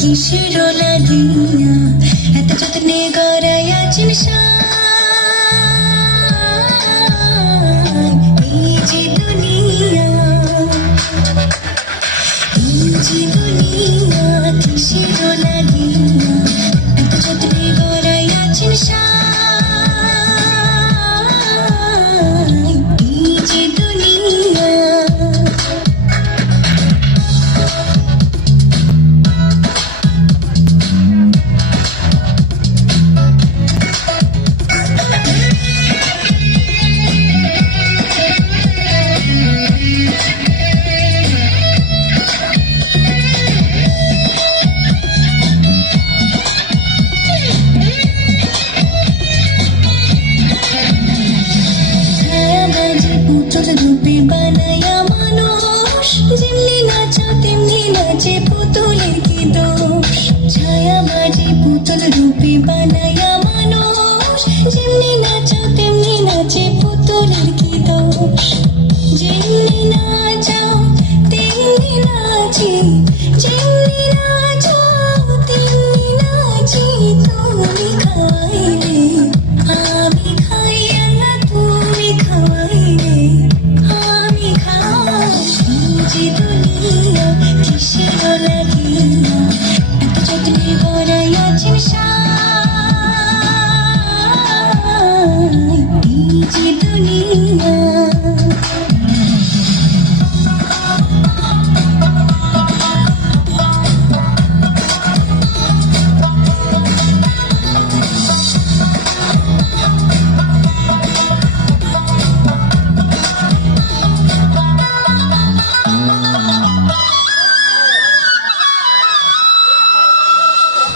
কিসের লাগিয়া এত যত্নে গড়াইয়াছেন এই যে দুনিয়া কিসের লাগিয়া এত যত্নে গড়াইয়াছেন এই যে দুনিয়া। রূপে বানায়া মানুষ যেমনি নাচো তেমনি নাচে পুতুলের কি দোষ। ছায়া বাজে পুতুল রূপে বানায়া মানুষ যেমনি নাচো তেমনি নাচে পুতুলের কি দোষ। যেমনি নাচাও তেমনি নাচি, যেমনি নাচাও তেমনি নাচি। তুমি খাইলে আমি খাই না তুমি খাইলে আমি খাই। যে দুনিয়া কিসের লাগিয়া এত যত্নে গড়াইয়াছেন এই যে দুনিয়া।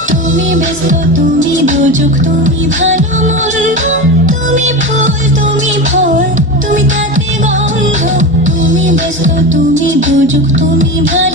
তুমি ব্যস্ত তুমি দোজক তুমি ভালো মন্দ, তুমি ফুল তুমি ফল তুমি তাতে গন্ধ। তুমি ব্যস্ত তুমি দোজক তুমি ভালো